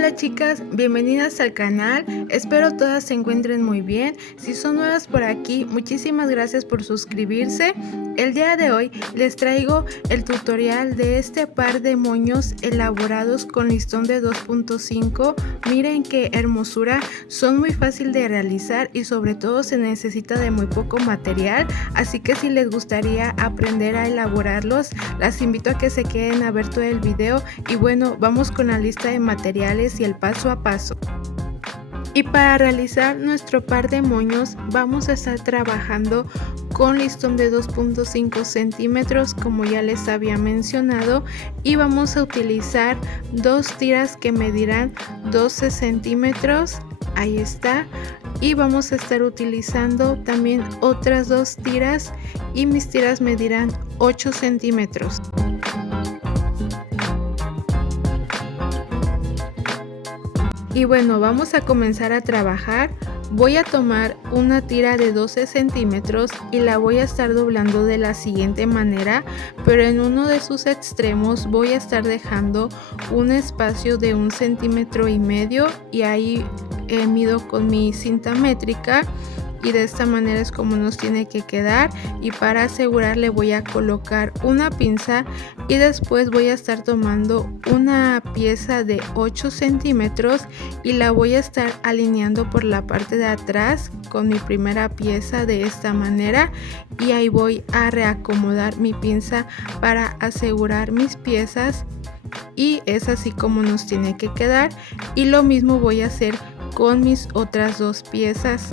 Hola chicas, bienvenidas al canal, espero todas se encuentren muy bien. Si son nuevas por aquí, muchísimas gracias por suscribirse. El día de hoy les traigo el tutorial de este par de moños elaborados con listón de 2.5. Miren qué hermosura, son muy fácil de realizar y sobre todo se necesita de muy poco material, así que si les gustaría aprender a elaborarlos, las invito a que se queden a ver todo el video. Y bueno, vamos con la lista de materiales y el paso a paso. Y para realizar nuestro par de moños vamos a estar trabajando con listón de 2.5 centímetros, como ya les había mencionado, y vamos a utilizar dos tiras que medirán 12 centímetros. Ahí está. Y vamos a estar utilizando también otras dos tiras y mis tiras medirán 8 centímetros. Y bueno, vamos a comenzar a trabajar. Voy a tomar una tira de 12 centímetros y la voy a estar doblando de la siguiente manera, pero en uno de sus extremos voy a estar dejando un espacio de 1,5 centímetros y ahí mido con mi cinta métrica. Y de esta manera es como nos tiene que quedar, y para asegurar le voy a colocar una pinza y después voy a estar tomando una pieza de 8 centímetros y la voy a estar alineando por la parte de atrás con mi primera pieza de esta manera, y ahí voy a reacomodar mi pinza para asegurar mis piezas, y es así como nos tiene que quedar. Y lo mismo voy a hacer con mis otras dos piezas.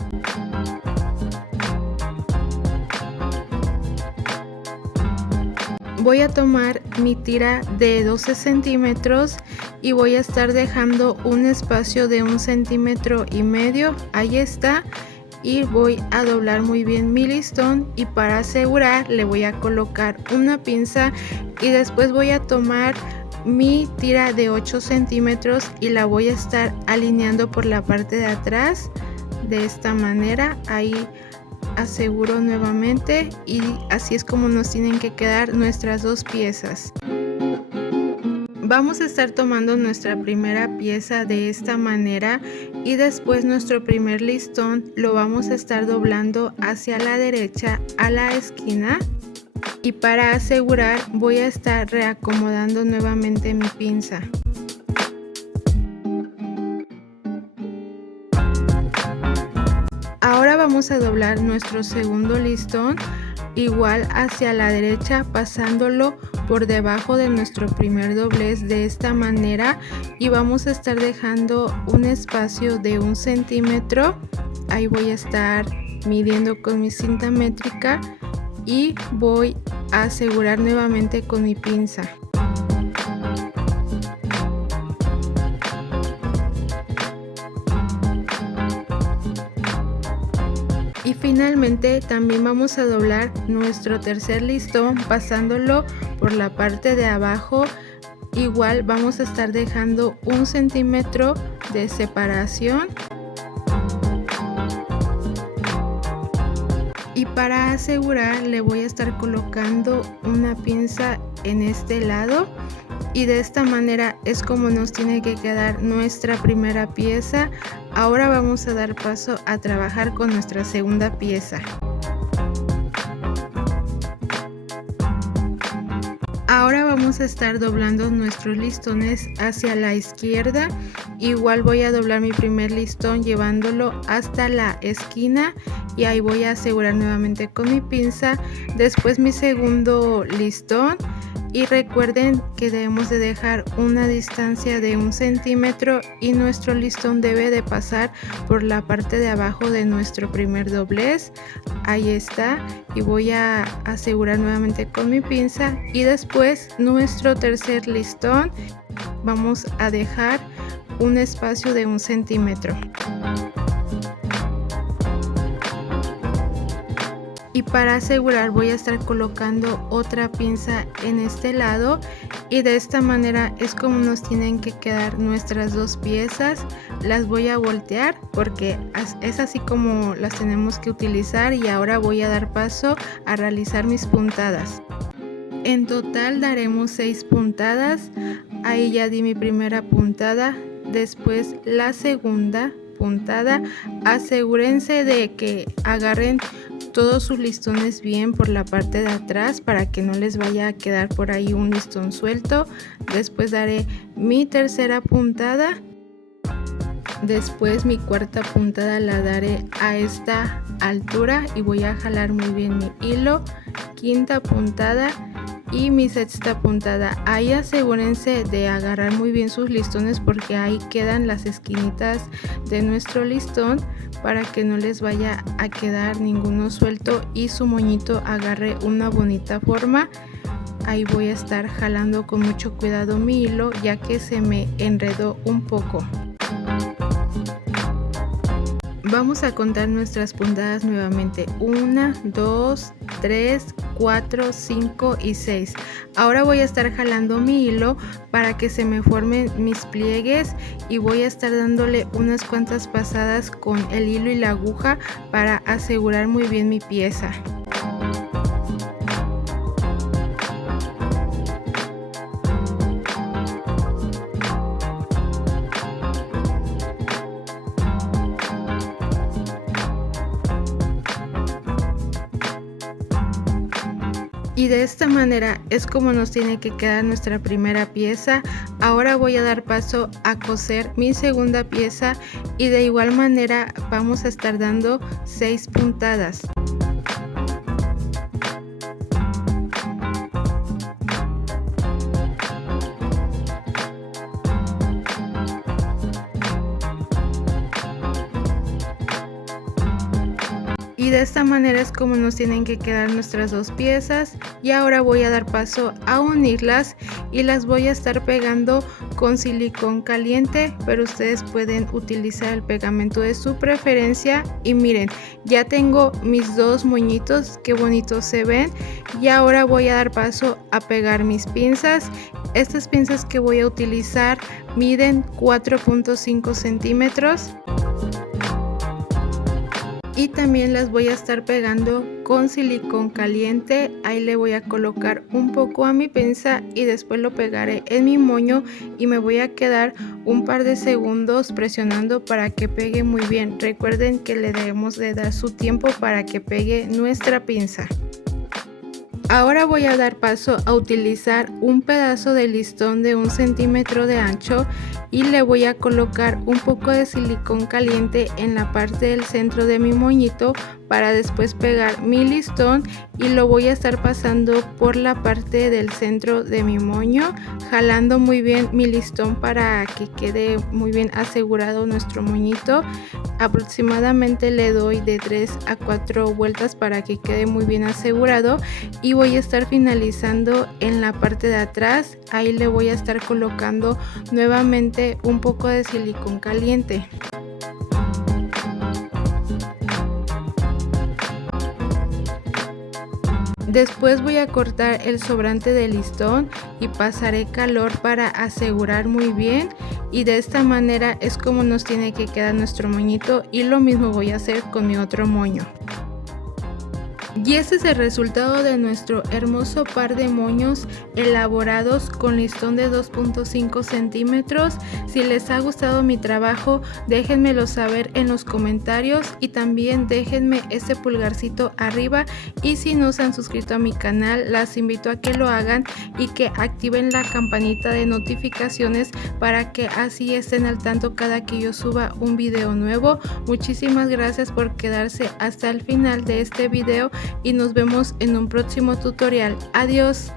Voy a tomar mi tira de 12 centímetros y voy a estar dejando un espacio de 1,5 centímetros. Ahí está. Y voy a doblar muy bien mi listón, y para asegurar le voy a colocar una pinza y después voy a tomar mi tira de 8 centímetros y la voy a estar alineando por la parte de atrás de esta manera. Ahí aseguro nuevamente, y así es como nos tienen que quedar nuestras dos piezas. Vamos a estar tomando nuestra primera pieza de esta manera y después nuestro primer listón lo vamos a estar doblando hacia la derecha a la esquina, y para asegurar voy a estar reacomodando nuevamente mi pinza. Ahora vamos a doblar nuestro segundo listón igual hacia la derecha, pasándolo por debajo de nuestro primer doblez de esta manera, y vamos a estar dejando un espacio de 1 centímetro. Ahí voy a estar midiendo con mi cinta métrica y voy a asegurar nuevamente con mi pinza. Y finalmente también vamos a doblar nuestro tercer listón pasándolo por la parte de abajo. Igual vamos a estar dejando 1 centímetro de separación. Y para asegurar le voy a estar colocando una pinza en este lado, y de esta manera es como nos tiene que quedar nuestra primera pieza. Ahora vamos a dar paso a trabajar con nuestra segunda pieza. Ahora vamos a estar doblando nuestros listones hacia la izquierda. Igual voy a doblar mi primer listón llevándolo hasta la esquina, y ahí voy a asegurar nuevamente con mi pinza. Después mi segundo listón, y recuerden que debemos de dejar una distancia de 1 centímetro y nuestro listón debe de pasar por la parte de abajo de nuestro primer doblez. Ahí está, y voy a asegurar nuevamente con mi pinza, y después nuestro tercer listón vamos a dejar un espacio de 1 centímetro. Y para asegurar voy a estar colocando otra pinza en este lado, y de esta manera es como nos tienen que quedar nuestras dos piezas. Las voy a voltear porque es así como las tenemos que utilizar, y ahora voy a dar paso a realizar mis puntadas. En total daremos 6 puntadas. Ahí ya di mi primera puntada después la segunda puntada. Asegúrense de que agarren todos sus listones bien por la parte de atrás para que no les vaya a quedar por ahí un listón suelto. Después daré mi tercera puntada. Después mi cuarta puntada la daré a esta altura y voy a jalar muy bien mi hilo. Quinta puntada y mi sexta puntada. Ahí asegúrense de agarrar muy bien sus listones porque ahí quedan las esquinitas de nuestro listón para que no les vaya a quedar ninguno suelto y su moñito agarre una bonita forma. Ahí voy a estar jalando con mucho cuidado mi hilo ya que se me enredó un poco. Vamos a contar nuestras puntadas nuevamente. 1, 2, 3, 4, 5 y 6. Ahora voy a estar jalando mi hilo para que se me formen mis pliegues y voy a estar dándole unas cuantas pasadas con el hilo y la aguja para asegurar muy bien mi pieza. Y de esta manera es como nos tiene que quedar nuestra primera pieza. Ahora voy a dar paso a coser mi segunda pieza y de igual manera vamos a estar dando 6 puntadas. Y de esta manera es como nos tienen que quedar nuestras dos piezas. Y ahora voy a dar paso a unirlas y las voy a estar pegando con silicón caliente, pero ustedes pueden utilizar el pegamento de su preferencia. Y miren, ya tengo mis dos moñitos, qué bonitos se ven. Y ahora voy a dar paso a pegar mis pinzas. Estas pinzas que voy a utilizar miden 4.5 centímetros. Y también las voy a estar pegando con silicón caliente. Ahí le voy a colocar un poco a mi pinza y después lo pegaré en mi moño y me voy a quedar un par de segundos presionando para que pegue muy bien. Recuerden que le debemos de dar su tiempo para que pegue nuestra pinza. Ahora voy a dar paso a utilizar un pedazo de listón de 1 centímetro de ancho y le voy a colocar un poco de silicón caliente en la parte del centro de mi moñito para después pegar mi listón y lo voy a estar pasando por la parte del centro de mi moño, jalando muy bien mi listón para que quede muy bien asegurado nuestro moñito. Aproximadamente le doy de 3 a 4 vueltas para que quede muy bien asegurado y voy a estar finalizando en la parte de atrás. Ahí le voy a estar colocando nuevamente un poco de silicón caliente. Después voy a cortar el sobrante del listón y pasaré calor para asegurar muy bien, y de esta manera es como nos tiene que quedar nuestro moñito, y lo mismo voy a hacer con mi otro moño. Y este es el resultado de nuestro hermoso par de moños elaborados con listón de 2.5 centímetros. Si les ha gustado mi trabajo, déjenmelo saber en los comentarios y también déjenme ese pulgarcito arriba, y si no se han suscrito a mi canal, las invito a que lo hagan y que activen la campanita de notificaciones para que así estén al tanto cada que yo suba un video nuevo. Muchísimas gracias por quedarse hasta el final de este video y nos vemos en un próximo tutorial. Adiós.